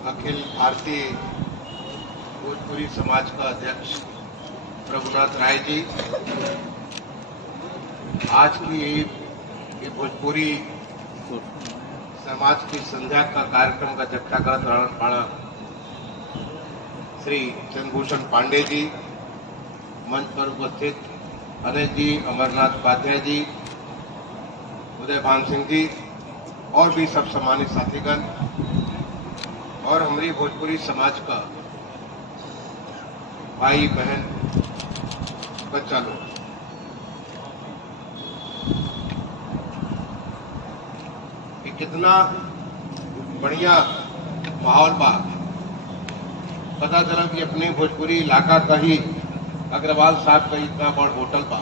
अखिल भारतीय भोजपुरी समाज का अध्यक्ष प्रभुनाथ राय जी, आज की ये भोजपुरी समाज की संध्या का कार्यक्रम का जगतागत राणा श्री चंद्रभूषण पांडे जी, मंच पर उपस्थित अनिल जी, अमरनाथ उपाध्याय जी, उदयभान सिंह जी और भी सब सम्मानित साथीगण और हमारी भोजपुरी समाज का भाई बहन बच्चा लोग, कि कितना बढ़िया माहौल बा। पता चला कि अपने भोजपुरी इलाका का ही अग्रवाल साहब का इतना बड़ा होटल बा।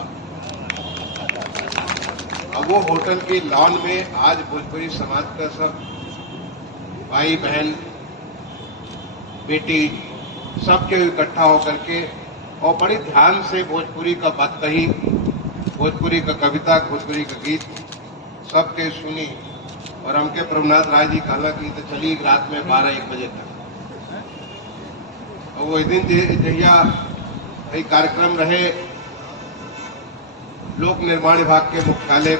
अब वो होटल की लॉन में आज भोजपुरी समाज का सब भाई बहन बेटी सबके इकट्ठा होकर के और बड़ी ध्यान से भोजपुरी का बात कही, भोजपुरी का कविता, भोजपुरी का गीत सबके सुनी। और हमके प्रभुनाथ राय जी कहला कि तो चली रात में 12-1 बजे तक। और वो दिन जहिया कार्यक्रम रहे लोक निर्माण विभाग के मुख्यालय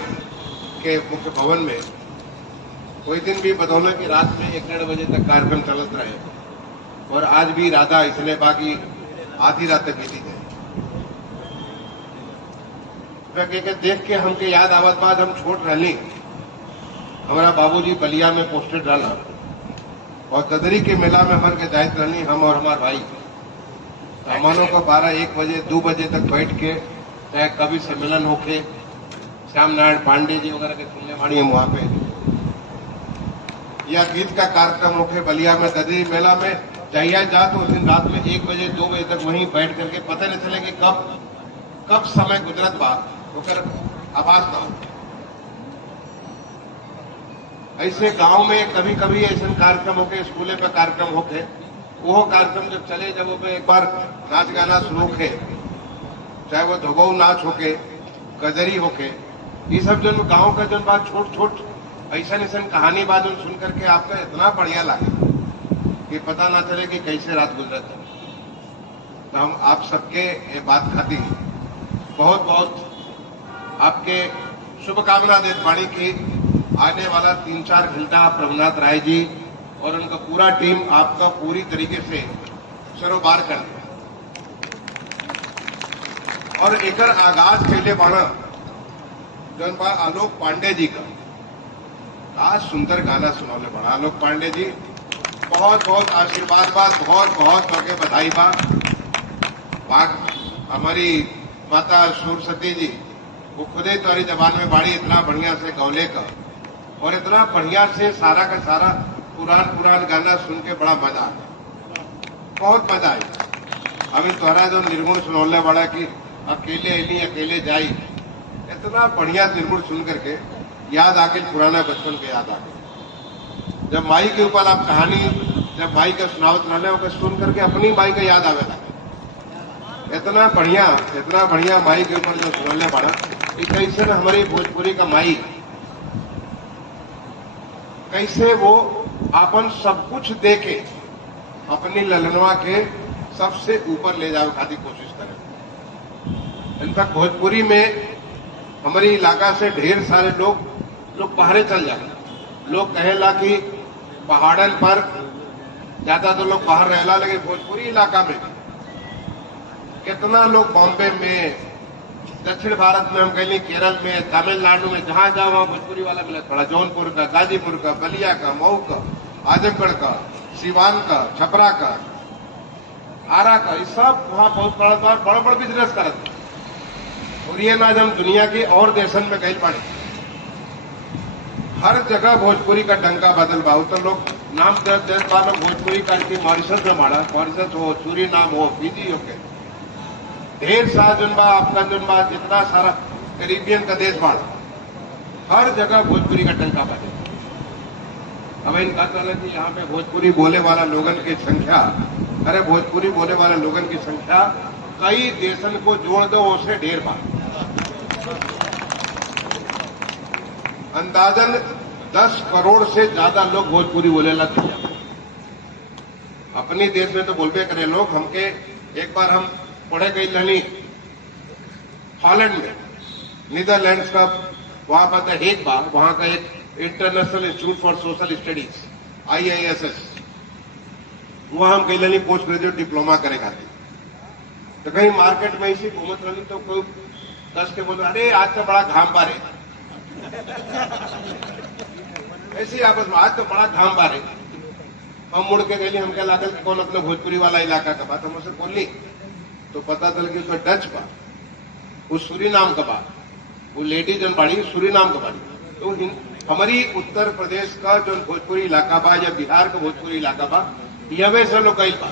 के मुख्य भवन में, कोई दिन भी बतौना कि रात में 1-1:30 बजे तक कार्यक्रम चलत रहे। और आज भी राधा इसलिए बाकी आधी रात तक बीती जाए। देख के हमके याद आवत बाद हम छोट रहली, हमारा बाबूजी बलिया में पोस्टेड रहना और गदरी के मेला में हमारे के जायत रहनी हम और हमारे भाई। सामानों को 12-1 बजे 2 बजे तक बैठ के चाहे कवि सम्मेलन होके, श्याम नारायण पांडे जी वगैरह के सुनने वाली हम वहां पे, या गीत का कार्यक्रम होके बलिया में गदरी मेला में चाहिए जा तो उस दिन रात में 1 बजे 2 बजे तक वहीं बैठ करके पता नहीं चले कि कब समय गुजरत बा होकर आवाज ना हो। ऐसे गांव में कभी कभी ऐसे कार्यक्रम होके, स्कूले पे कार्यक्रम होके, वो कार्यक्रम जब चले, जब वो एक बार नाच गाना शुरू होके, चाहे वो धोबऊ नाच होके, गदरी होके, ये सब जो गांव का जो बात छोट छोट ऐसा कहानी बात जो सुन करके आपका इतना बढ़िया लगा कि पता ना चले कि कैसे रात गुजरत है। तो हम आप सबके ये बात खातिर बहुत बहुत आपके शुभकामना देते बाड़ी की आने वाला 3-4 घंटा प्रभुनाथ राय जी और उनका पूरा टीम आपका पूरी तरीके से सरोबार कर दे। और एक आगाज पहले बाड़ा जौन बा आलोक पांडे जी का, आज सुंदर गाना सुनाने बड़ा आलोक पांडे जी, बहुत बहुत आशीर्वाद बा, बहुत बहुत आगे बधाई बा। हमारी माता सरस्वती जी वो खुदे तुम्हारी जबान में बाड़ी इतना बढ़िया से गौले का और इतना बढ़िया से सारा का सारा पुरान गाना सुन के बड़ा मजा आया, बहुत मजा आई। अभी तुम्हारा जो निर्गुण सुनौले बड़ा कि अकेले अली अकेले जाई, इतना बढ़िया निर्गुण सुन करके याद आके पुराना बचपन के याद आके, जब माई के ऊपर आप कहानी जब माई का सुनावत रहने होकर सुन करके अपनी माई का याद आवेला। इतना बढ़िया माई के ऊपर जो सुनौले बड़ा, कैसे न हमारी भोजपुरी का माई कैसे वो अपन सब कुछ दे के अपनी ललनवा के सबसे ऊपर ले जाने खातिर कोशिश करें। इनफैक्ट भोजपुरी में हमारी इलाका से ढेर सारे लोग बाहर चल जाते। लोग कहेला कि पहाड़न पर ज्यादा तो लोग बाहर रहला, लेकिन भोजपुरी इलाका में कितना लोग बॉम्बे में, दक्षिण भारत में, हम कहें केरल में, तमिलनाडु में, जहां जाओ वहां भोजपुरी वाला मिला थोड़ा। जौनपुर का, गाजीपुर का, बलिया का, मऊ का, आजमगढ़ का, सिवान का, छपरा का, आरा का, ये सब वहां बहुत बड़ा बिजनेस करते। और ये ना जब दुनिया के और देशन में गई पड़े, हर जगह भोजपुरी का डंका बदल बा। तो लोग नाम देश वालों भोजपुरी का मॉरिशस में मारा, मॉरिशस हो, सूरीनाम हो, फिजी हो के ढेर सारा जुनबा आपका जुनबा जितना सारा कैरिबियन का देश बाढ़, हर जगह भोजपुरी का डंका बदल। अब इनका कहना कि यहाँ पे भोजपुरी बोले वाला लोगन की संख्या, अरे भोजपुरी बोले वाले लोगन की संख्या कई देशन को जोड़ दो उसे ढेर बार, अंदाजन 10 करोड़ से ज्यादा लोग भोजपुरी बोले लग गया। अपने देश में तो बोलबे करे लोग हमके। एक बार हम पढ़े गई रहनी हॉलैंड में, नीदरलैंड्स का, वहां पर था एक बार, वहां का एक international institute for social studies IISS, वहां हम गई रहनी पोस्ट ग्रेजुएट डिप्लोमा करे खातिर। तो कहीं मार्केट में इसी घूमत रही तो कोई कस के बोले, अरे आज तो बड़ा घाम बारे। ऐसे आपस में, आज तो बड़ा घाम बारे। हम मुड़ के गई, हमके लागल कि कौन अपना भोजपुरी वाला इलाका का बात, हमसे बोली तो पता चल कि उसमें डच बा, वो सूरीनाम का बा, वो लेडी जन बाड़ी सूरीनाम का बाड़ी। तो हमारी उत्तर प्रदेश का जो भोजपुरी इलाका बा या बिहार का भोजपुरी इलाका बा, यवे से लोग गई बा।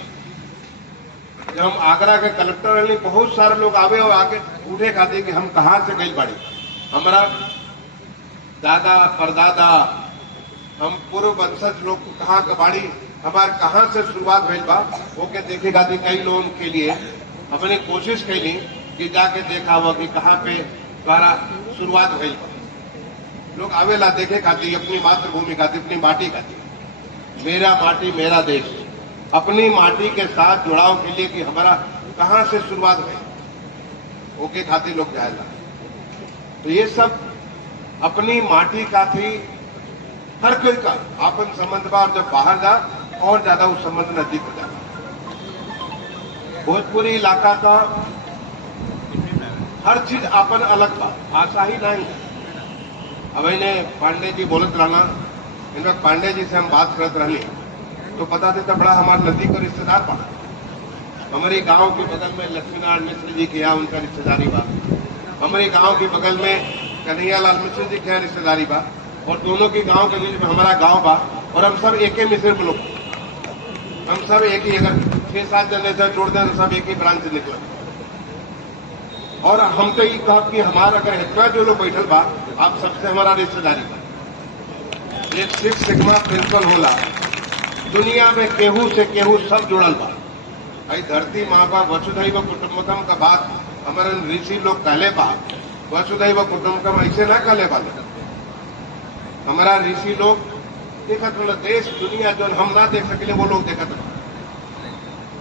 जब हम आगरा के कलेक्टर रही, बहुत सारे लोग आवे और आके उठे खाते कि हम कहाँ से गई बाड़ी, हमारा दादा परदादा, हम पूर्व वंशज लोग कहाँ का बाड़ी, हमारे कहाँ से शुरुआत भइल बा, ओके देखे खातिर कई लोगों के लिए अपनी कोशिश कैली कि जाके देखा हुआ कि कहाँ पे द्वारा शुरुआत भइल बा। लोग आवेला देखे खातिर, अपनी मातृभूमि खातिर, अपनी माटी खातिर। मेरा माटी मेरा देश, अपनी माटी के साथ जुड़ाव के लिए कि हमारा कहाँ से शुरुआत भई, ओके खातिर लोग जाएगा। तो ये सब अपनी माटी का थी, हर कोई का आपन संबंध बा, और जब बाहर जा और ज्यादा उस संबंध नजदीक हो जाता। भोजपुरी इलाका का हर चीज आपन अलग बा, भाषा ही नहीं। अब इन्हें पांडे जी बोलत रहना, इनका पांडे जी से हम बात करते रहनी तो पता देता बड़ा हमारे नजदीक का रिश्तेदार पड़ा। हमारे गांव के बगल में लक्ष्मीनारायण मिश्र जी के यहाँ उनका रिश्तेदारी बा, हमारे गांव के बगल में कन्हैयालाल मिश्र जी के यहाँ रिश्तेदारी बा, और दोनों के गांव के बीच में हमारा गांव बा, और हम सब एक ही मिश्र लोग, हम सब एक ही, अगर 6-7 जनरेशन जोड़ दें तो सब एक ही ब्रांच से निकला। और हम तो ये कहा कि हमारा अगर इतना जो लोग बैठल बा, आप सबसे हमारा रिश्तेदारी बा। एक 6 सिग्मा प्रिंसिपल होला, दुनिया में केहू से केहू सब जुड़ल बा। भाई धरती माँ बा, वसुधैव कुटुम्बकम का बात हमारे ऋषि लोग कहले बा, वसुधैव कुटुम्बकम ऐसे ना कहले वाले। हमारा ऋषि लोग देखत वाला देश दुनिया जो हम ना देख सके वो लोग देखत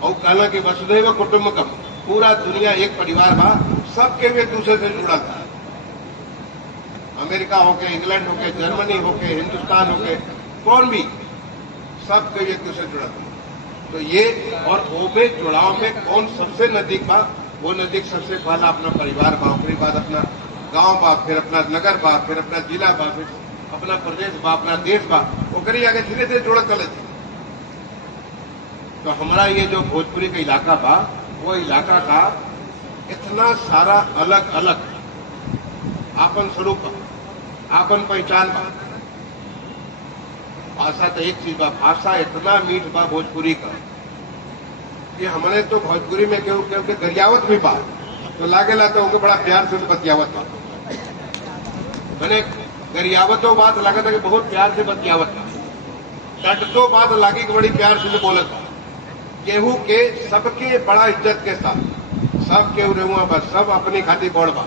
और कहना कि वसुधैव कुटुम्बकम, पूरा दुनिया एक परिवार बा, सबके एक दूसरे से जुड़ा था। अमेरिका होके, इंग्लैंड होके, जर्मनी होके, हिंदुस्तान होके, कौन भी सबके एक दूसरे से जुड़ा था। तो ये और वो में जुड़ाव में कौन सबसे नजदीक बा, वो नजदीक सबसे पहला अपना परिवार बा, उसके बाद अपना गांव बा, फिर अपना नगर बा, फिर अपना जिला बा, फिर अपना प्रदेश बा, अपना देश बा, ओकरी आगे धीरे धीरे जुड़त चले। तो हमारा ये जो भोजपुरी का इलाका बा, वो इलाका का इतना सारा अलग अलग आपन स्वरूप बा, आपन पहचान बा। भाषा तो एक चीज बा, भाषा इतना मीठ बा भोजपुरी का कि हमने तो भोजपुरी में केहू केहू के गरियावत भी बा, तो लागेला तो उनके बड़ा प्यार से बतियावत बा। मैंने गरियावतो बात लगा था कि बहुत प्यार से बतियावत बा, डटतो बात लागी कि बड़ी प्यार से बोलत बा। केहू के सबके बड़ा इज्जत के साथ, सब केहू रेहुआ बा, सब अपनी खातिर बड़ बा।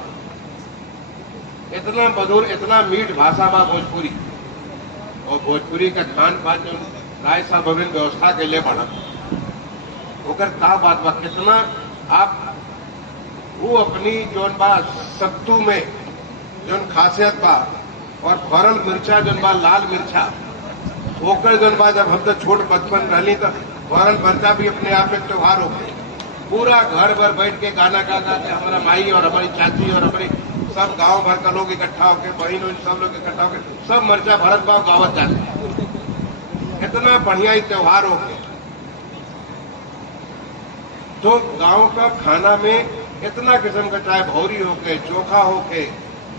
इतना मधुर, इतना मीठ भाषा बा भोजपुरी। और भोजपुरी का खान पान जो राय साहब विभिन्न व्यवस्था के लिए बढ़ा, ओकर का बात बा, कितना आप वो अपनी जोन बा सत्तू में जोन खासियत बा, और भरल मिर्चा जोन बा लाल मिर्चा, ओकर जोन बा जब हम तो छोट बचपन रहली तो भरल मिर्चा भी अपने आप में त्योहार हो गए। पूरा घर भर बैठ के गाना गा गा के हमारा माई और हमारी चाची और हमारी सब गांव भर का लोग इकट्ठा होकर, बहन वहन सब लोग इकट्ठा होकर सब मिर्चा भरत बा गावत जाते। इतना बढ़िया ही त्योहार हो गया। तो गांव का खाना में इतना किस्म का, चाहे भौरी होके, चोखा होके,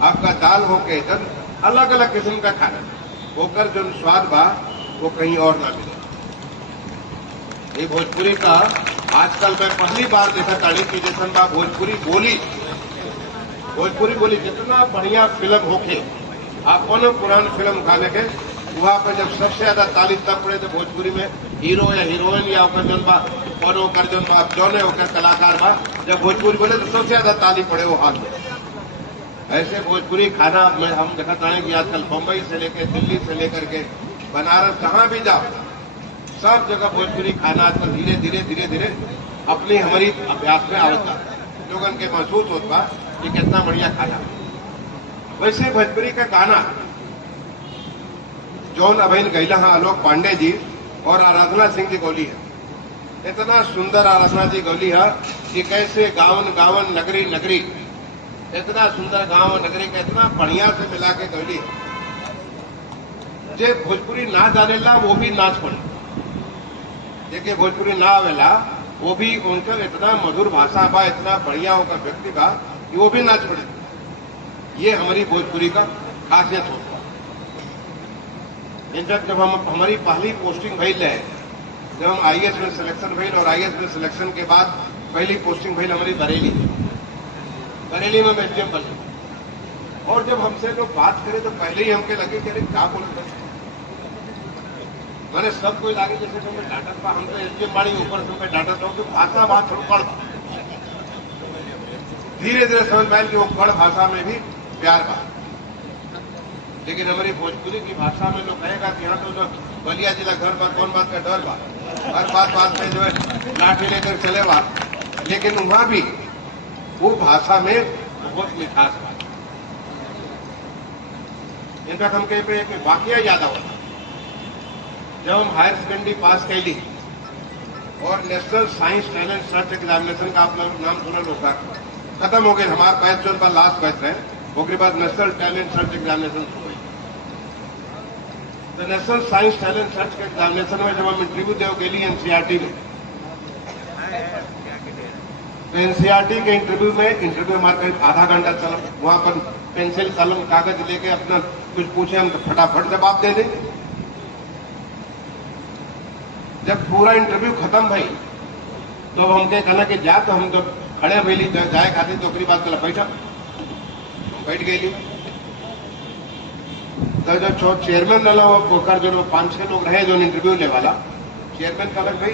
आपका दाल होके, जब अलग अलग किस्म का खाना होकर जो स्वाद बा वो कहीं और ना मिले। ये भोजपुरी का आजकल मैं पहली बार देखा ताड़ी की जैसन बा भोजपुरी बोली। भोजपुरी बोली जितना बढ़िया फिल्म होके, आप कोनो पुरान फिल्म उठा लेके वहां पर जब सबसे ज्यादा ताली तब पड़े तो भोजपुरी में हीरो या हीरोइन या ओकर जौन बा कोनो ओकर जौन बा जौने होकर कलाकार बा, जब भोजपुरी बोले तो सबसे ज्यादा ताली पड़े वो हाथ में। ऐसे भोजपुरी खाना में हम देखा ताड़े कि आजकल बम्बई से लेकर दिल्ली से लेकर के बनारस जहां भी जाओ सब जगह भोजपुरी खाना आजकल धीरे धीरे धीरे धीरे अपनी हमारी अभ्यास में आवता लोगन के महसूस होता कि कितना बढ़िया खाना। वैसे भोजपुरी का गाना जौन अभिन गैला हाँ आलोक पांडे जी और आराधना सिंह जी गौली है, इतना सुंदर आराधना जी गौली है कि कैसे गावन गावन नगरी नगरी, इतना सुंदर गांव नगरी का इतना बढ़िया से मिला के गौली है। जे भोजपुरी ना जानेला वो भी नाच पड़े, जेके भोजपुरी ना आवेला वो भी उनका इतना मधुर भाषा बा, इतना बढ़िया होकर व्यक्ति बा कि वो भी नाच पड़े। ये हमारी भोजपुरी का खासियत होता है। इनफैक्ट जब हम हमारी पहली पोस्टिंग भइल है, जब हम आईएएस में सिलेक्शन भइल और आईएएस में सिलेक्शन के बाद पहली पोस्टिंग भइल हमारी बरेली में एसडीएम बन। और जब हमसे लोग बात करे तो पहले ही हमके लगे कि अरे क्या बोलते हैं, मैंने सब कोई लागे जैसे तुम्हें डाटा पा, हम तो एसडीएम बाड़ी ऊपर से डाटा था कि भाषा बात थोड़ा कड़, धीरे धीरे समझ में आयल कि वो कड़ भाषा में भी प्यार बा। लेकिन हमारी भोजपुरी की भाषा में लोग कहेगा कि यहाँ तो जो बलिया जिला घर पर कौन बात का डर बा, हर बात में जो है लाठी लेकर चले बा, लेकिन वहां भी वो भाषा में बहुत मिठास बा। इनफैक्ट हम कहीं पे एक वाकया याद आवता, जब हम हायर सेकेंडरी पास कैली और national science talent search examination का आप लोग नाम सुना होगा, खत्म हो गए हमारा बैच जो लास्ट बैच रहे, उसके बाद नेशनल टैलेंट सर्च एग्जामिनेशन शुरू हुई। तो नेशनल साइंस टैलेंट सर्च के एग्जामिनेशन में जब हम इंटरव्यू देव के लिए एनसीईआरटी में, तो एनसीईआरटी के इंटरव्यू हमारे करीब आधा घंटा चला। वहां पर पेंसिल कलम कागज लेके अपना कुछ पूछे हम तो फटाफट जवाब दे दें। जब पूरा इंटरव्यू खत्म भाई तो हमके कहना कि जा, तो हम जब खड़े भैली जाए खाते तो ओकरी बात कला बैठा, बैठ गई। तो जो चेयरमैन रहा वो जो 5-6 लोग रहे जो इंटरव्यू ले वाला, चेयरमैन का भाई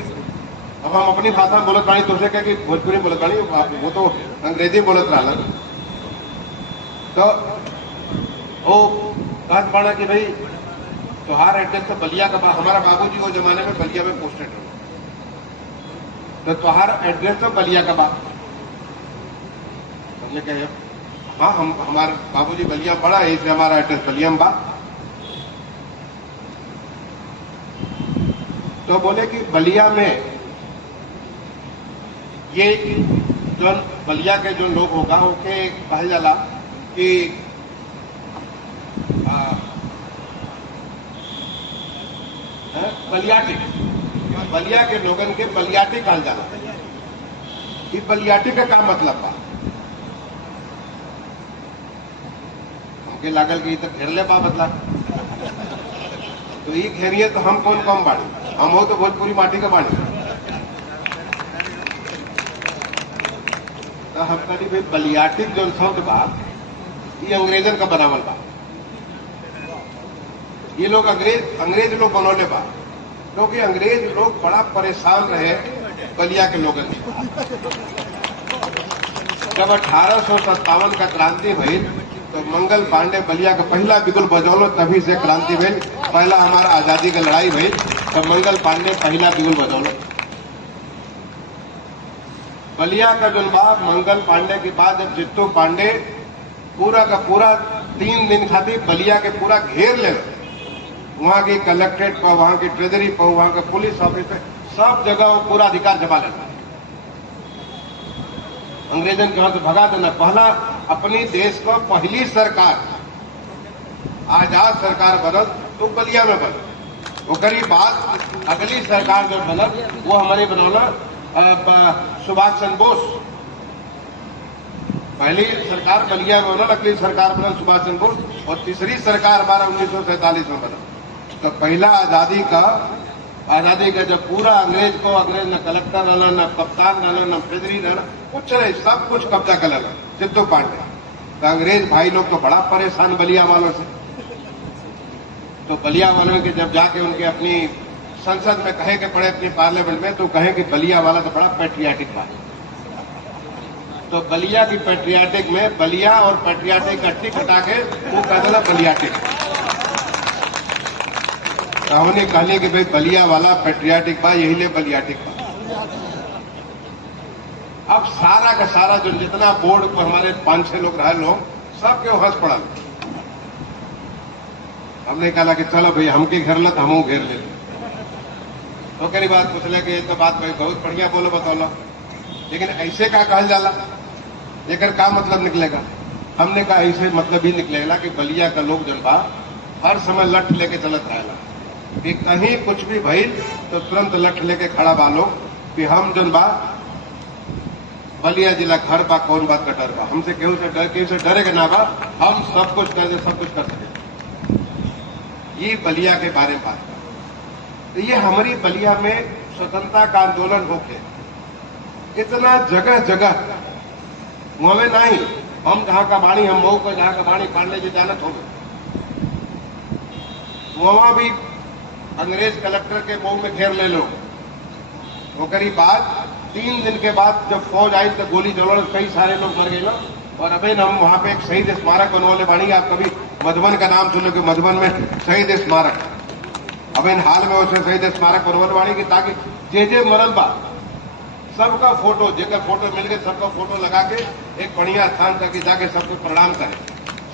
अब हम अपनी भाषा में बोलत बानी, तुझसे क्या कि भोजपुरी बोलत बानी, वो तो अंग्रेजी बोलत रहा। तो वो कहत बाड़ा कि भाई तोहार एड्रेस तो बलिया का बा, हमारा बाबूजी वो जमाने में बलिया में पोस्टेड हो, तो तोहार एड्रेस तो बलिया का बा। हमने कहा हाँ हम हमारे बाबूजी बलिया पड़ा है, इसलिए हमारा एड्रेस बलिया में बा। तो बोले कि बलिया में ये जो बलिया के जो लोग होगा ओके कहल जाला कि बलियाटी, बलिया के लोगन के बलियाटी कहल जाला। ये बलियाटी का क्या मतलब बा? हमके लागल कि तो घेरले बा बदला, तो ये घेरिए तो हम कौन कम बाड़ी, हम हो तो भोजपुरी माटी का बाड़ी। तो हम कहीं भाई बलियाटी जो शब्द बा ये अंग्रेजन का बनावल बा, ये लोग अंग्रेज लोग बनौले बा, क्योंकि अंग्रेज लोग बड़ा परेशान रहे बलिया के लोगन से। जब 1857 का क्रांति भई तो मंगल पांडे बलिया का पहला बिगुल बजौलो, तभी से क्रांति भई। पहला हमारा आजादी की लड़ाई भई तो मंगल पांडे पहला बिगुल बजौलो। बलिया का जो बाप मंगल पांडे के बाद जब जित्तू पांडे पूरा का पूरा 3 दिन खातिर बलिया के पूरा घेर ले, वहां की कलेक्ट्रेट पर, वहां की ट्रेजरी पर, वहां का पुलिस ऑफिस पे, सब जगह वो पूरा अधिकार जमा लेता। अंग्रेजन के हाथ से भगा देना। पहला अपनी देश का पहली सरकार आजाद सरकार बनल तो बलिया में बनल, ओकरी बाद अगली सरकार जो बनल वो हमारी बनौला सुभाष चंद्र बोस। पहली सरकार बलिया में बनल, अगली सरकार बनल सुभाष चंद्र बोस, और तीसरी सरकार हमारा 1947 में बनल। तो पहला आजादी का जब पूरा अंग्रेज न कलेक्टर रहना, न कप्तान रहना, न ट्रेजरी रहना, कुछ नहीं, सब कुछ कब्जा कर लेना जित्तू पांडे। तो अंग्रेज भाई लोग तो बड़ा परेशान बलिया वालों से। तो बलिया वालों के जब जाके उनके अपनी संसद में कहे के पड़े, अपनी पार्लियामेंट में, तो कहे कि बलिया वाला तो बड़ा पैट्रियाटिक बात। तो बलिया की पैट्रियाटिक में बलिया और पैट्रियाटिक अट्टी कटा के वो कह देना बलियाटिक। हमने कहले कि भाई बलिया वाला पेट्रियाटिक बा, यही ले बलियाटिक बा। अब सारा का सारा जो जितना बोर्ड पर हमारे 5-6 लोग रहे लोग सब के हंस पड़ा। हमने कहा कि चलो भाई हमके घेर लत हमू घेर ले। तो कई बात पूछले कि ये तो बात भाई बहुत बढ़िया बोलो बतौला, लेकिन ऐसे का कहल जाला, लेकर का मतलब निकलेगा? हमने कहा ऐसे मतलब ही निकलेगा कि बलिया का लोग जन बा हर समय लठ लेके चलत रहेला कि कहीं कुछ भी भइल तो तुरंत लठ लेके खड़ा बा लोग कि हम जन बा बलिया जिला घर बा, कौन बात का डर बा, हमसे केहू से डरे के ना बा, हम सब कुछ कर दे, सब कुछ कर सके। ये बलिया के बारे में बात है। तो ये हमारी बलिया में स्वतंत्रता का आंदोलन होके इतना जगह जगह वहां नहीं, हम जहां का बाणी, हम मऊ को जहां का बाणी पांडे जी जानत हो गए, वहां भी अंग्रेज कलेक्टर के मऊ में घेर ले लो। वो करीब बाद 3 दिन के बाद जब फौज आई तो गोली चलो, कई सारे लोग मर गए। और अभी हम वहां पे एक शहीद स्मारक बनवाने बानी। आप कभी मधुबन का नाम सुनो कि मधुबन में शहीद स्मारक, अब इन हाल में उसे शहीद स्मारक बनवाने बानी की ताकि जे मरल बा सबका फोटो, जेकर फोटो मिल गए सबका फोटो लगा के एक बढ़िया स्थान तक जाके सबको प्रणाम करें,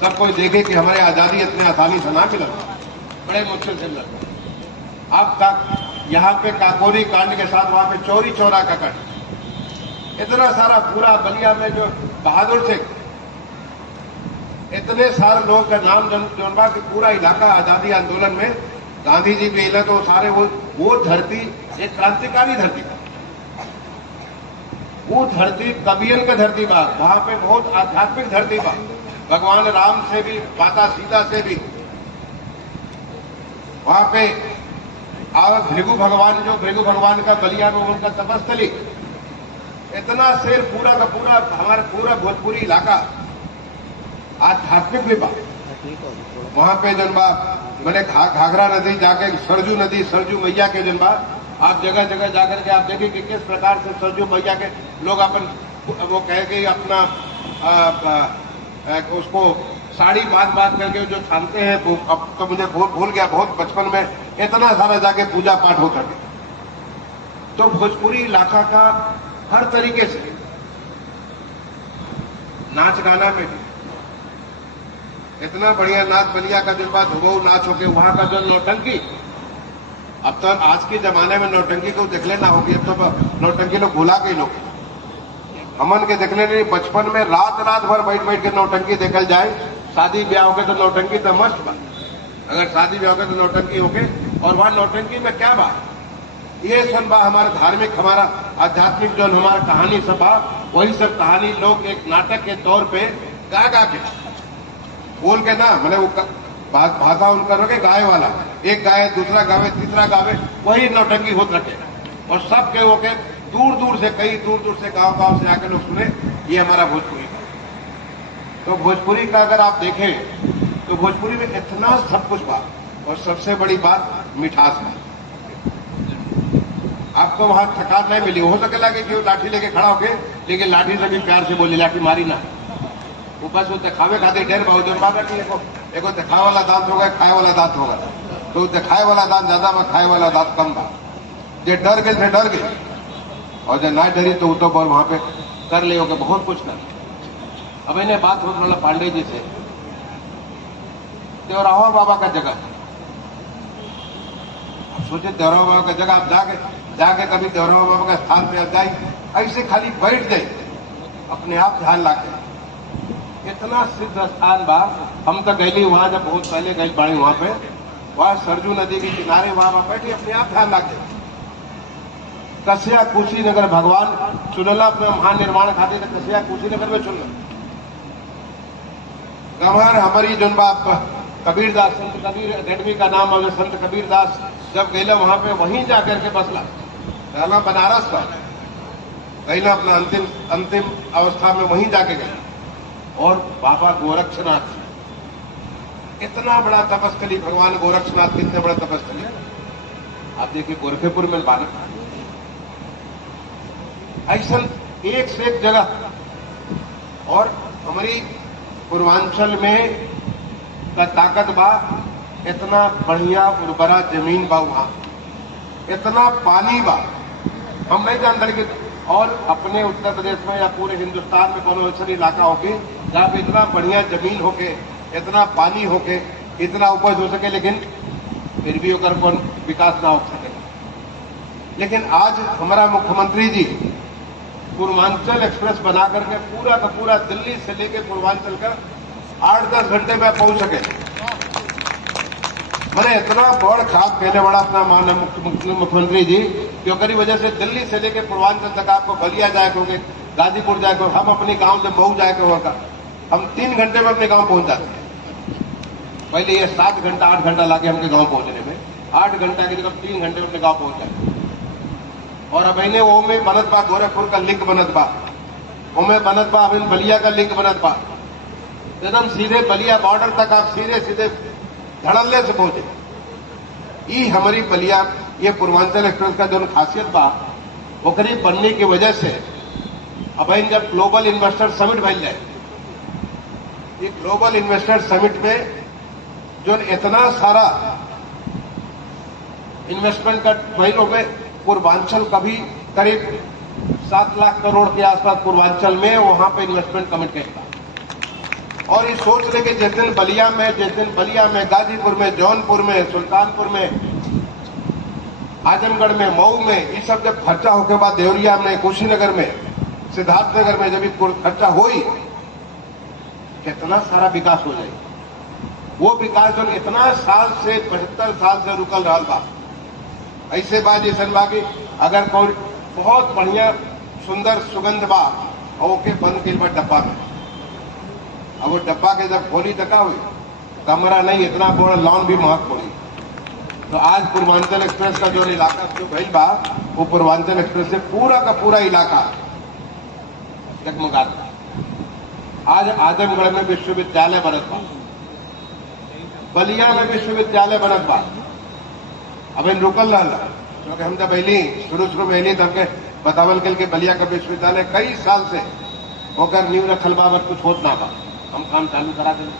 सब कोई देखे कि हमारे आजादी इतने आसानी से ना मिला, बड़े मुश्किल से मिला। अब तक यहाँ पे काकोरी कांड के साथ वहां पे चौरी चौरा का कांड, इतना सारा पूरा बलिया में जो बहादुर से इतने सारे लोगों का नाम जनबा कि पूरा इलाका आजादी आंदोलन में गांधी जी भी इले तो सारे वो धरती एक क्रांतिकारी धरती, वो धरती कवियन का धरती बा, वहां पे बहुत आध्यात्मिक धरती बा, भगवान राम से भी, माता सीता से भी वहां पे। और भृगु भगवान, जो भृगु भगवान का बलिया में उनका तपस्थली, इतना शेर पूरा का पूरा हमारा पूरा भोजपुरी इलाका आध्यात्मिक भी बा। वहां पे जनबा मैंने घाघरा नदी जाके सरजू नदी, सरजू मैया के जनबा आप जगह जगह जाकर के आप देखें कि किस प्रकार से सरजू मैया के लोग अपन वो कह के अपना उसको साड़ी बांध करके जो छानते हैं, अब तो मुझे भूल गया, बहुत बचपन में इतना सारा जाके पूजा पाठ होता है। तो भोजपुरी इलाका का हर तरीके से नाच गाना में भी इतना बढ़िया नाच, बलिया का जो बात वो नाच होके वहां का जो नौटंकी, अब तो आज के जमाने में नौटंकी को देखले ना होगी, अब तो नौटंकी लोग भुला गए। लोग हमन के देखले नहीं, बचपन में रात भर बैठ के नौटंकी देखल जाए। शादी ब्याह हो गए तो नौटंकी तो मस्त बा, अगर शादी ब्याह हो गए तो नौटंकी हो गए। और वहां नौटंकी में क्या बा, ये सब बा हमारा धार्मिक, हमारा आध्यात्मिक जो हमारा कहानी सब बा, वही सब कहानी लोग एक नाटक के तौर पे गा के बोल के ना, मैंने वो भाषा उनका रखे गाय वाला, एक गाय दूसरा गावे तीसरा गावे, वही नौटंकी होत रखे। और सब के वो के दूर दूर से, कई दूर से गांव से आकर लोग सुने, ये हमारा भोजपुरी का। तो भोजपुरी का अगर आप देखें तो भोजपुरी में इतना सब कुछ बात, और सबसे बड़ी बात मिठास है। आपको वहां थकान नहीं मिली, हो सकेला कि क्यों लाठी लेके खड़ा होके, लेकिन लाठी से भी प्यार से बोले, लाठी मारी ना, वो बस वो दिखावे खाते ढेर बहुत जो बात रखी। एगो दिखावे वाला दांत होगा, खाए वाला दांत होगा, तो दिखाए वाला दांत ज्यादा बा, खाए वाला दांत कम बा। जे डर गए थे डर गए, और जो ना डरी तो तो पर वहां पे कर ले होगा, बहुत कुछ कर। अब इन्हें बात होने वाला पांडे जी से, देवरावा बाबा का जगह, सोचे देवरावा बाबा का जगह, आप जाके कभी देवरावा बाबा का स्थान पे जाए, ऐसे खाली बैठ जाए, अपने आप ध्यान लाके, इतना सिद्ध स्थान बा। हम तो गए वहां, जब बहुत पहले गए बाड़ी वहां पे, वहां सरजू नदी के किनारे वहां बैठे अपने आप ध्यान लाके। कसिया कुशीनगर भगवान चुनला अपने महानिर्माण खाते थे, कसिया कुशीनगर में चुनला। गंवार हमारी जो बाप कबीरदास, संत कबीर अकेडमी का नाम है, संत कबीरदास जब गैला वहां पे, वहीं जाकर के बसला, रहना बनारस का, गैला अपना अंतिम अवस्था में वहीं जाके गया। और बाबा गोरक्षनाथ, इतना बड़ा तपस्थली, भगवान गोरक्षनाथ कितने बड़ा तपस्थली। आप देखिए गोरखेपुर में बालक, ऐसा एक से एक जगह। और हमारी पूर्वांचल में का ताकत बा इतना बढ़िया उर्वरा जमीन बा, वहां इतना पानी बा, हम नहीं जानते कि और अपने उत्तर प्रदेश में या पूरे हिंदुस्तान में कोनो ऐसा इलाका होके जहां पे इतना बढ़िया जमीन होके, इतना पानी होके, इतना उपज हो सके, लेकिन फिर भी ओकर कौन विकास ना हो सके। लेकिन आज हमारा मुख्यमंत्री जी पूर्वांचल एक्सप्रेस बना करके पूरा का पूरा दिल्ली से लेकर पूर्वांचल का 8-10 घंटे में पहुंच सके। मैंने इतना बड़ खाप कहने वाला अपना माननीय मुख्यमंत्री जी, क्योंकि वजह से दिल्ली से लेकर पूर्वांचल तक आपको बलिया जाए को, गाजीपुर जाए को, हम अपने गांव से मऊ जाए को होगा, हम 3 घंटे में अपने गांव पहुंच जाते हैं। पहले ये 7 घंटा 8 घंटा लगे हमके गांव पहुंचने में, 8 घंटा की जगह 3 घंटे में अपने गांव पहुंच जाते। और अब इन्हें वो में बनत बा, गोरखपुर का लिंक बनत बा, वो में बनत बा, अब बलिया का लिंक बनत बा, एकदम सीधे बलिया बॉर्डर तक आप सीधे सीधे धड़ल्ले से पहुंचे। ये हमारी बलिया, ये पूर्वांचल एक्सप्रेस का जो खासियत बा, वो करीब बनने की वजह से अब जब ग्लोबल इन्वेस्टर समिट बन जाए, ये ग्लोबल इन्वेस्टर समिट में जो इतना सारा इन्वेस्टमेंट का वही में पूर्वांचल का भी करीब 7 लाख करोड़ के आसपास पूर्वांचल में वहां पे इन्वेस्टमेंट कमिट किया। और ये सोच रहे कि जिस दिन बलिया में, गाजीपुर में, जौनपुर में, सुल्तानपुर में, आजमगढ़ में, मऊ में, ये सब जब खर्चा होके बाद देवरिया में, कुशीनगर में, सिद्धार्थनगर में जब खर्चा होई, कितना सारा विकास हो जाए। वो विकास जो इतना साल से 75 साल से रुकल रहा बा, ऐसे बात जैसे बा कि अगर कोई बहुत बढ़िया सुंदर सुगंध बा और ओके बंद के बाद डब्बा में, अब वो डब्बा के जब खोली तका हुई, कमरा नहीं, इतना बड़ा लॉन भी महक पड़ी। तो आज पूर्वांचल एक्सप्रेस का जो इलाका जो भइल बा, वो पूर्वांचल एक्सप्रेस से पूरा का पूरा इलाका जगमगाता। आज आजमगढ़ में विश्वविद्यालय बनत बा, बलिया में विश्वविद्यालय बनत बा, अब इन रुकल रहा, क्योंकि हम जब पहली शुरू में अली तब के बतावल के बलिया का विश्वविद्यालय कई साल से होकर नींव रखल बा, कुछ होत ना बा, हम काम चालू करा देंगे,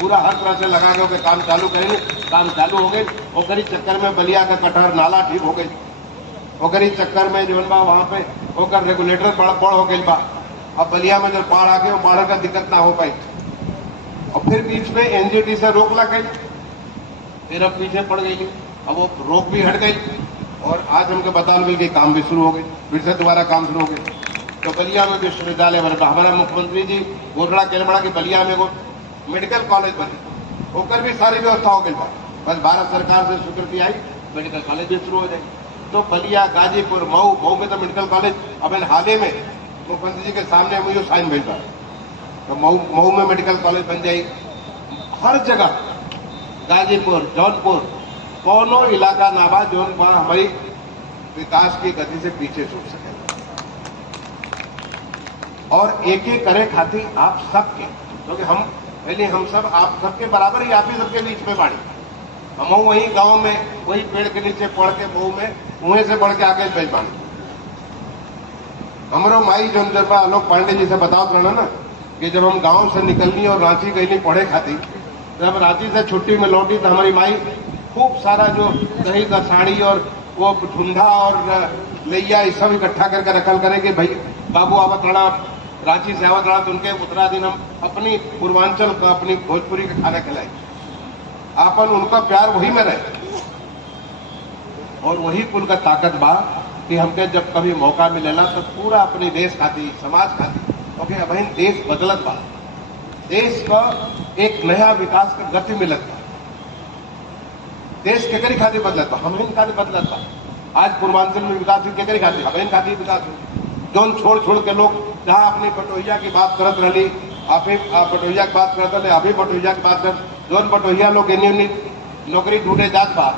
पूरा हर तरह से लगा के काम चालू करेंगे, काम चालू हो गए। ओकरी चक्कर में बलिया का कटहर नाला ठीक हो गई, ओकरी चक्कर में जो बा वहां पे ओकर रेगुलेटर बड़ हो गई बा। अब बलिया में जब बाढ़ आ गई, वो बाढ़ का दिक्कत ना हो पाई, और फिर बीच में एनजीटी से रोक लग गई, फिर अब पीछे पड़ गई, अब वो रोक भी हट गई, और आज हमको बता मिल गई काम भी शुरू हो गई, फिर से दोबारा काम शुरू हो गई। तो बलिया में विश्वविद्यालय बना, हमारा मुख्यमंत्री जी घोषणा कहने बड़ा कि बलिया में वो मेडिकल कॉलेज बने, होकर भी सारी व्यवस्था हो गई, बस भारत सरकार से स्वीकृति आई, मेडिकल कॉलेज भी शुरू हो जाएगी। तो बलिया, गाजीपुर, मऊ में तो मेडिकल कॉलेज अब हाल ही में मुख्यमंत्री जी के सामने मुझे साइन भेज रहा, तो मऊ में मेडिकल कॉलेज बन जाएगी। हर जगह गाजीपुर, जौनपुर, कोनो इलाका ना बा जो हमारी विकास की गति से पीछे छूट सके। और एक एक करे खातिर आप सबके, क्योंकि हम सब आप सबके बराबर ही, आप ही सबके बीच में बाड़ी, हम वही गांव में वही पेड़ के नीचे पढ़ के मऊ में कुएं से बढ़ के आगे भेज बाड़ी। हमारो माई जो आलोक पांडे जी से बताओ रहना ना कि जब हम गांव से निकलनी और रांची गई पढ़े खातिर, जब रांची से छुट्टी में लौटी तो हमारी माई खूब सारा जो दही का साड़ी और वो ठुंडा और लैया ये सब इकट्ठा करके रखल करे कि भाई बाबू आवत रहा, रांची से आवत रहा, तो उनके उतरा दिन हम अपनी पूर्वांचल का, अपनी भोजपुरी का खाना खिलाए, आपन उनका प्यार वही में रहे। और वही कुल का ताकत बा कि हमके जब कभी मौका मिलेला तो पूरा अपने देश खातिर, समाज खातिर, क्योंकि अब देश बदलत बा, देश का एक नया विकास का गति मिलत बा, देश केकरी खातिर बदलत बा, हम खातिर बदलत बा। आज पूर्वांचल में विकास केकरी खातिर, हम खातिर विकास जोन छोड़ के लोग जहां अपनी बटोहिया की बात करत रही, अभी बटोहिया की बात करते रहे, अभी बटोहिया की बात कर, जोन बटोहिया लोग एनी नौकरी ढूंढे जात बा,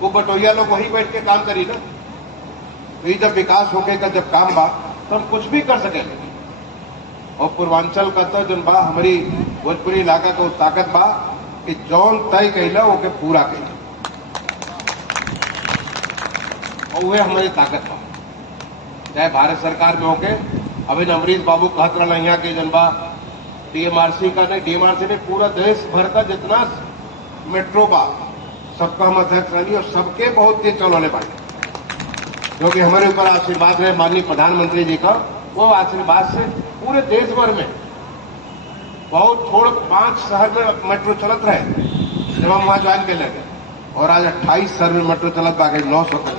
वो बटोहिया लोग वहीं बैठ के काम करी ना। तो ये जब विकास हो गए का जब काम बा तो हम कुछ भी कर सके। और पूर्वांचल का तो जन बा हमारी भोजपुरी इलाका को ताकत बा कि जौन तय कैला ओके पूरा कैला, और वह हमारी ताकत बा, चाहे भारत सरकार में होके। अभी अमरीश बाबू कहत रहा यहाँ के जनबा डीएमआरसी का नहीं, डीएमआरसी ने पूरा देश भर का जितना मेट्रो बा सबका हम अध्यक्ष रही और सबके बहुत तेज चलने पाए, क्योंकि हमारे ऊपर आशीर्वाद रहे माननीय प्रधानमंत्री जी का। वो आशीर्वाद से पूरे देश भर में बहुत थोड़े 5 शहर में मेट्रो चलत रहे जब हम वहां ज्वाइन कर लगे, और आज 28 शहर में मेट्रो चलत बा, 900 पे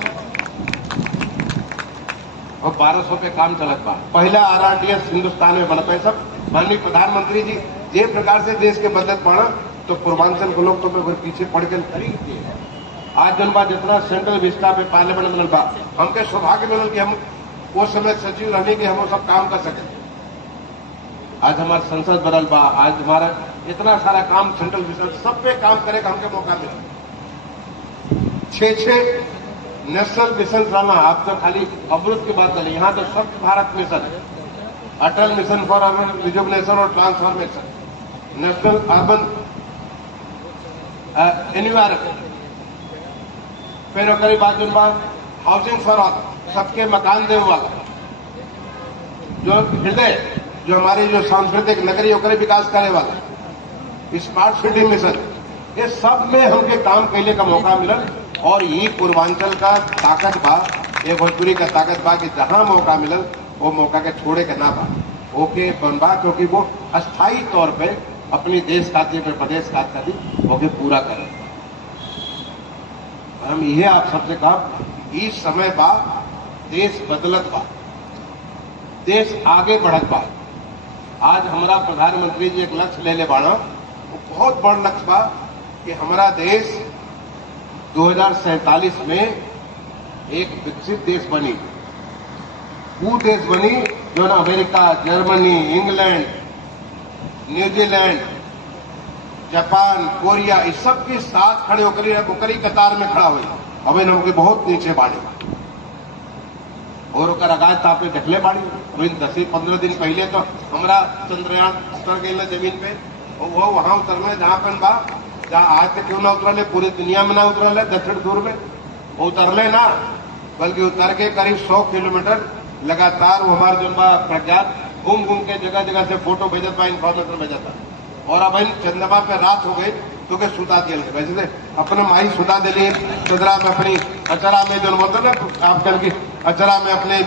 और 1200 पे काम चलत बा। पहला RRTS हिंदुस्तान में बनता है। सब माननीय प्रधानमंत्री जी जे प्रकार से देश के बदलत पड़ा तो पूर्वांचल के लोग तो पीछे पड़ के खरीद दिए। आज जन बात जितना सेंट्रल विस्टा पे पार्लियामेंट बनल बा, हमके सौभाग्य मिलल कि हम उस समय सचिव रहने के हम सब काम कर सके। आज हमारा संसद बनल बा, आज हमारा इतना सारा काम सेंट्रल विस्टा सब पे काम करे का हमके मौका मिला। 6 नेशनल मिशन रहना, आप तो खाली अमृत की बात करें, यहाँ तो स्वच्छ भारत मिशन है, अटल मिशन फॉर अर्बन रिजुवनेशन और ट्रांसफॉर्मेशन, नेशनल अर्बन एनवायरमेंट, फिर ओकरी बाद जो हाउसिंग फॉर ऑल, सबके मकान देने वाला, जो हृदय जो हमारी जो सांस्कृतिक नगरी ओकरे विकास करे वाला, स्मार्ट सिटी मिशन, ये सब में हमके काम कैले का मौका मिला। और ये पूर्वांचल का ताकत बा, ये भोजपुरी का ताकत बा कि जहां मौका मिलल वो मौका के छोड़े के ना बा, ओके बनबा, क्योंकि वो अस्थायी तौर पे अपनी देश खातिर पे प्रदेश खातिर ओके पूरा करे। हम ये आप सबसे कहा, इस समय बा देश बदलत बा, देश आगे बढ़त बा। आज हमारा प्रधानमंत्री जी एक लक्ष्य ले ले बाड़ा, वो बहुत बड़ा लक्ष्य बा कि हमारा देश 2047 में एक विकसित देश बनी, वो देश बनी जो ना America, Germany, England, New Zealand, Japan, Korea इस सब के साथ खड़े होकर ओकरी कतार में खड़ा हुई। हमें नमके बहुत नीचे बाड़ी और ओकर आगाज तो आपने देखले बाड़ी। अभी 10-15 दिन पहले तो हमारा चंद्रयान उतर गई जमीन पे, और वो वहां उतरने जहां पर बा, जहां आज तक क्यों ना उतरले, पूरी दुनिया में ना उतरले, दक्षिण ध्रुव में वो उतरले ना, बल्कि उतर के करीब 100 किलोमीटर लगातार वो हमारे जो प्रज्ञान घूम घूम के जगह जगह से फोटो भेजत बा, इन्फॉर्मेशन भेजता। और अब चंद्रमा पे रात हो गई तो के सुता दिया वैसे अपने माई सुता दिली चदरा में, अपनी अचरा में जो बोलते ना आजकल की अचरा में अपने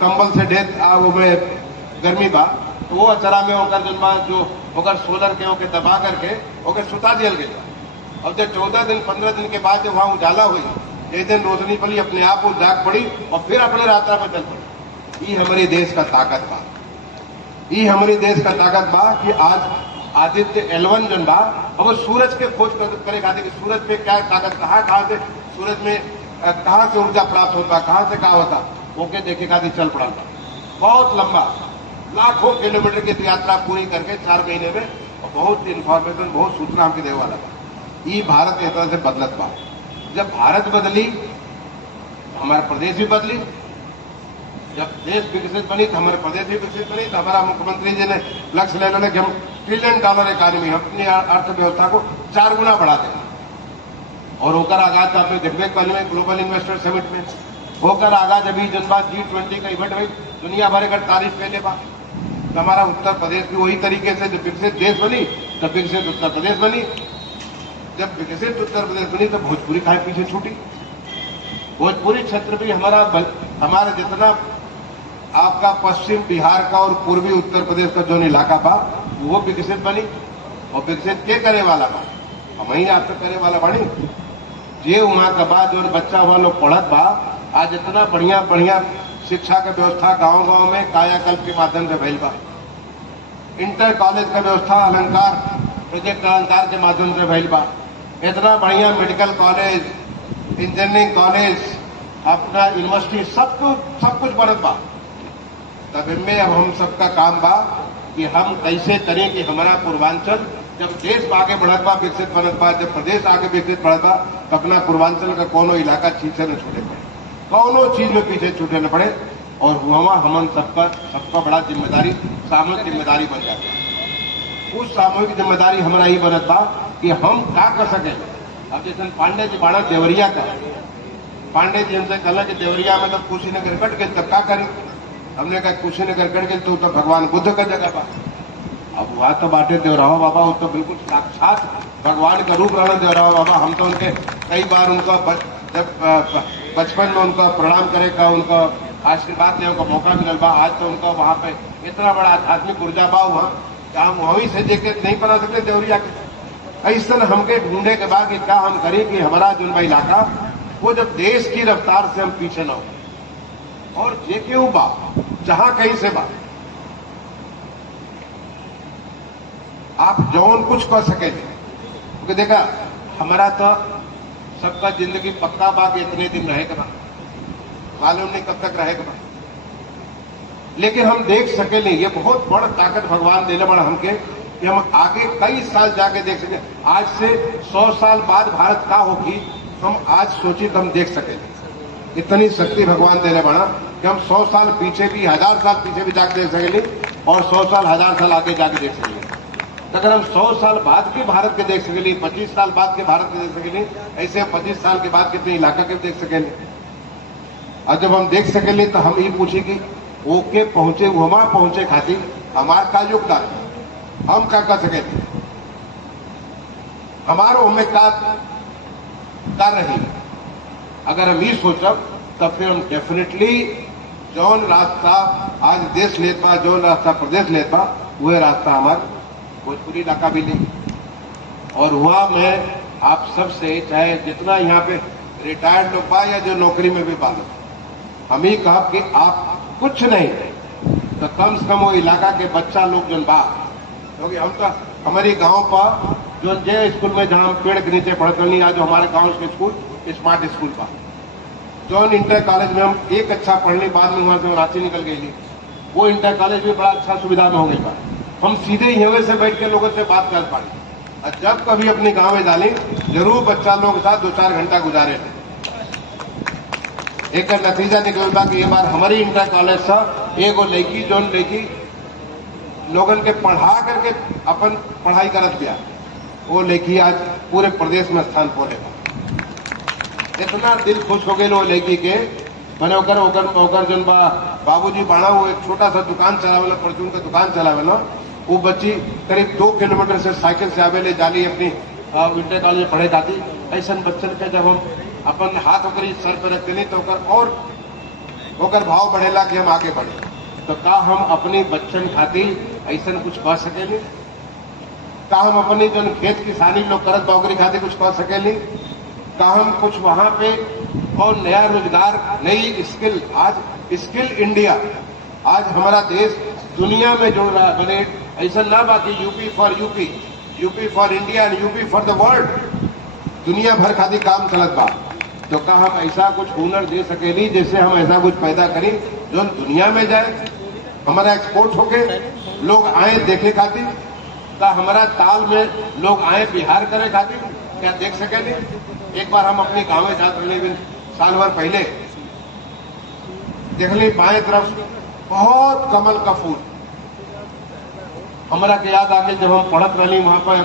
कंबल से ढेर वो में गर्मी बा, तो वो अचरा में होकर जो होकर सोलर के होकर दबा करके होकर सुता दिया गया। अब जब 14 दिन 15 दिन के बाद जब वहां उजाला हुई, एक दिन रोशनी पड़ी, अपने आप वो जाग पड़ी और फिर अपने रास्ता पर चल पड़ी। ये हमारे देश का ताकत बा, ये हमारे देश का ताकत बा कि आज आदित्य L1 जन बा, अब सूरज के खोज करे खाते कि सूरज पे क्या ताकत, कहाँ से सूरज में कहाँ से ऊर्जा प्राप्त होता, कहाँ से क्या होता, ओके देखे खाती चल पड़ा था। बहुत लंबा लाखों किलोमीटर की यात्रा पूरी करके 4 महीने में, और बहुत इंफॉर्मेशन, बहुत सूचना हमके देने वाला था। ये भारत एक तरह से बदलत बा। जब भारत बदली हमारा प्रदेश भी बदली, जब देश विकसित बनी तो हमारे प्रदेश भी विकसित बनी। तो हमारा मुख्यमंत्री जी ने लक्ष्य ले लेना कि हम $1 ट्रिलियन इकॉनमी, अपनी अर्थव्यवस्था को 4 गुना बढ़ा देंगे। और होकर आगाज आपने देखने कल में ग्लोबल इन्वेस्टर समिट में होकर आगाज अभी जनबाद G20 का इवेंट हुई, दुनिया भर का तारीफ के लिए बा। तो हमारा उत्तर प्रदेश भी वही तरीके से जब विकसित देश बनी तब विकसित उत्तर प्रदेश बनी, जब विकसित उत्तर प्रदेश बनी तो भोजपुरी खाए पीछे छूटी। भोजपुरी क्षेत्र भी हमारा जितना आपका पश्चिम बिहार का और पूर्वी उत्तर प्रदेश का जो इलाका बा वो विकसित बनी, और विकसित के करे वाला बा, हम ही आपसे करे वाला बानी। जे वहां का बाद जो बच्चा हुआ लोग पढ़त बा, आज इतना बढ़िया बढ़िया शिक्षा का व्यवस्था गांव-गांव में कायाकल्प के माध्यम से भइल बा। इंटर कॉलेज का व्यवस्था अलंकार प्रोजेक्ट अलंकार के माध्यम से भइल बा। इतना बढ़िया मेडिकल कॉलेज, इंजीनियरिंग कॉलेज, अपना यूनिवर्सिटी सब कुछ बनत बा। तब इनमें अब हम सबका काम बा कि हम कैसे करें कि हमारा पूर्वांचल जब देश आगे बढ़त बा, विकसित बनत बा, जब प्रदेश आगे विकसित बढ़त बा, तो अपना पूर्वांचल का कोनो इलाका पीछे न छूटे पड़े, कोनो चीज में पीछे छूटे न पड़े। और हुआ हम सबका बड़ा जिम्मेदारी, सामूहिक जिम्मेदारी बन जाती है। उस सामूहिक जिम्मेदारी हमारा ही बनत बा कि हम क्या कर सके। अब जैसे पांडे जी बाड़ा देवरिया का, पांडे जी हमसे कहला कि देवरिया में तब कुशीनगर कट गए, तब क्या करें। हमने कहा कुशीनगर कट गए तो भगवान बुद्ध का जगह बा। अब वहां तो बाटे देवराहो बाबा, वो तो बिल्कुल साक्षात भगवान का रूप रहना दे रहा बाबा। हम तो उनके कई बार उनका जब बचपन में उनका प्रणाम करे का, उनका आशीर्वाद लेने का मौका मिलल बा। आज तो उनका वहां पे इतना बड़ा आध्यात्मिक ऊर्जा बा वहां कि हम वहीं से देख के नहीं बना सकते देवरिया के। ऐसा हमके ढूंढे के बाद कि क्या हम करें कि हमारा जो इलाका वो जब देश की रफ्तार से हम पीछे न हो। और जेके बा जहां कहीं से बा आप जौन कुछ कर सके, क्योंकि देखा हमारा तो सबका जिंदगी पक्का बा कि इतने दिन रहेगा बा, मालूम नहीं कब तक रहेगा बा, लेकिन हम देख सके नहीं। ये बहुत बड़ा ताकत भगवान देने बड़ा हमके कि हम आगे कई साल जाके देख सके। आज से 100 साल बाद भारत का होगी हम आज सोचिए तो हम देख सके। इतनी शक्ति भगवान देने बड़ा कि हम 100 साल पीछे भी, 1000 साल पीछे भी जाके देख सकेंगे और 100 साल 1000 साल आगे जाके देख सकेंगे। अगर हम 100 साल बाद के भारत के देख सकेंगे, 25 साल बाद के भारत के देख सकेंगे, ऐसे 25 साल के बाद कितने इलाका के देख सकेंगे। और जब हम देख सकेंगे तो हम ये पूछे कि ओके पहुंचे, वहां पहुंचे खातिर हमारा का योगदान, हम क्या कर सके, हमारा उम्मीद का कर रही। अगर हम ये सोचब तब फिर हम डेफिनेटली जौन रास्ता आज देश लेत बा, जौन रास्ता प्रदेश लेत बा, वह रास्ता हमारा भोजपुरी इलाका भी नहीं। और हुआ मैं आप सबसे, चाहे जितना यहाँ पे रिटायर्ड लोग बा या जो नौकरी में भी बा, हम ही कहा कि आप कुछ नहीं तो कम से कम वो इलाका के बच्चा लोग जो बा, क्योंकि हम तो हमारे गांव पर जो जे स्कूल में जहां पेड़ के नीचे पढ़ते नहीं, आज जो हमारे गांव के स्कूल स्मार्ट स्कूल बा, जो इंटर कॉलेज में हम एक अच्छा पढ़ने बाद में वहां से रांची निकल गई, वो इंटर कॉलेज भी बड़ा अच्छा सुविधा में हो गई बा। हम सीधे यहाँ से बैठ के लोगों से बात कर पाए। और जब कभी अपने गांव में डाली जरूर बच्चा लोगों के साथ 2-4 घंटा गुजारे थे। एक नतीजा निकलता कि ये बार हमारी इंटर कॉलेज से एगो लड़की जो लड़की लोगन के पढ़ा करके अपन पढ़ाई करत गया, वो लड़की आज पूरे प्रदेश में स्थान पालेगा। इतना दिल खुश हो गए वो लड़की के मैंने ओकर जन बाबूजी बाड़ा वो एक छोटा सा दुकान चलावेला, परचून का दुकान चलावेला। वो बच्ची करीब 2 किलोमीटर से साइकिल से आवे ले जाली अपनी इंटर कॉलेज में पढ़े जाती। ऐसा बच्चन के जब हम अपन हाथ ओकरी सर पर रखते नहीं तो ओकर भाव बढ़ेला कि हम आगे बढ़े। तो का हम अपनी बच्चन खातिर ऐसा कुछ कह सकेली? का हम अपनी जो खेत किसानी लोग करत बा खातिर कुछ कह सकेली? का हम कुछ वहां पे और नया रोजगार, नई स्किल, आज स्किल इंडिया, आज हमारा देश दुनिया में जुड़ रहा बने। ऐसा ना बाकी UP for UP, UP for India and UP for the world, दुनिया भर खातिर काम चलत बा। तो का हम ऐसा कुछ हुनर दे सकेली जैसे हम ऐसा कुछ पैदा करी जो दुनिया में जाए, हमारा एक्सपोर्ट होके लोग आए देखे खातिर? का हमारा ताल में लोग आए बिहार करे खातिर? क्या देख सकेली? एक बार हम अपने गाँव में जाते रहे साल भर पहले, देख ली बाएं तरफ बहुत कमल का फूल। हमारा के याद आ गई जब हम पढ़त रही वहां पर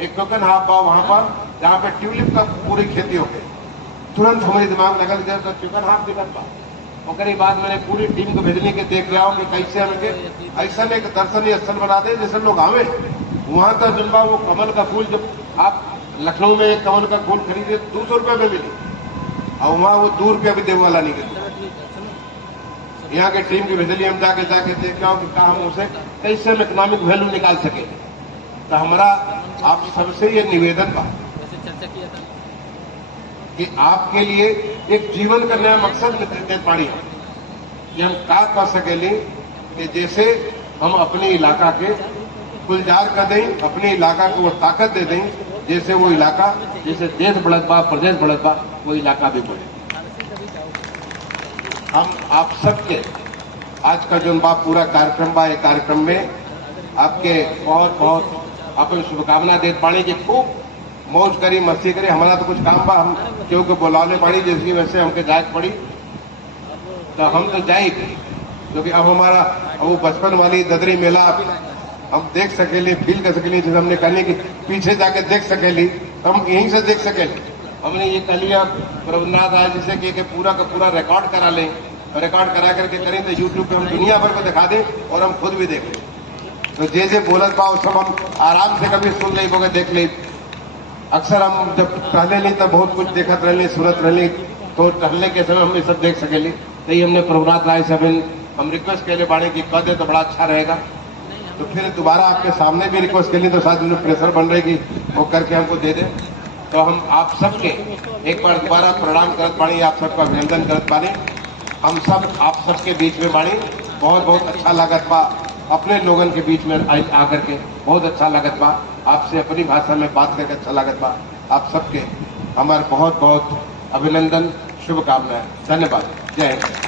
एक टोकन हाफ बा वहां पर जहां पे ट्यूलिप का पूरी खेती हो गई। तुरंत हमारे दिमाग लगा तो टोकन हाफ दिखत बा। उसके बाद मैंने पूरी टीम को भेजने के देख रहा हूँ कि कैसे हमके ऐसा एक दर्शनीय स्थल बना दे जैसे लोग आवे वहां तक जनबा। वो कमल का फूल जब आप लखनऊ में एक कमल का फूल खरीदे 200 रुपये में मिली और वहां वो 2 रुपया भी देने वाला नहीं गिरता। यहाँ के टीम की भेजली हम जाके देख रहा हूँ कि हम उसे कैसे हम इकोनॉमिक वैल्यू निकाल सके। तो हमारा आप सबसे ये निवेदन बा कि आपके लिए एक जीवन का नया मकसद दे पाड़ी कि हम का कर सकेली कि जैसे हम अपने इलाका के गुलजार कर दें, अपने इलाका को वो ताकत दे दें जैसे वो इलाका, जैसे देश बढ़त बा, प्रदेश बढ़त बा, वो इलाका भी बढ़े। हम आप सबके आज का जो बा पूरा कार्यक्रम बा, ये कार्यक्रम में आपके बहुत बहुत अपन शुभकामना दे पानी की खूब मौज करी, मस्ती करी। हमारा तो कुछ काम बा, हम क्यों को बुलाने पड़ी जिसकी वजह से हमके जायज पड़ी तो हम तो जाए, क्योंकि अब हमारा वो बचपन वाली ददरी मेला हम देख सकेली, फील कर सकेली, जैसे हमने कहने की पीछे जाके देख सकेली, हम यहीं से देख सकेली। हमने ये कह लिया रविन्द्रनाथ राय जी से कि पूरा का पूरा रिकॉर्ड करा लें, रिकॉर्ड करा करके करें तो यूट्यूब पे हम दुनिया भर को दिखा दें और हम खुद भी देख लें। तो जैसे बोलत पाओ सब हम आराम से कभी सुन ले, देख ले। अक्सर हम जब टहले ली तब बहुत कुछ देखत रहली सुनत रहली, तो टहलने के समय हम ये सब देख सकेली। तो ये हमने प्रभुनाथ राय साहब हम रिक्वेस्ट के लिए बाड़ी की कर दे तो बड़ा अच्छा रहेगा। तो फिर दोबारा आपके सामने भी रिक्वेस्ट के लिए तो शायद उन्हें प्रेशर बन रही कि वो करके हमको दे दे। तो हम आप सबके एक बार दोबारा प्रणाम करत बाणी, आप सबका अभिनंदन करत बाणी। हम सब आप सबके बीच में बाणी, बहुत बहुत अच्छा लागत बा अपने लोगन के बीच में आकर के, बहुत अच्छा लागत बा आपसे अपनी भाषा में बात करके, अच्छा लागत बा। आप सबके हमारे बहुत बहुत अभिनंदन, शुभकामनाएं, धन्यवाद, जय हिंद।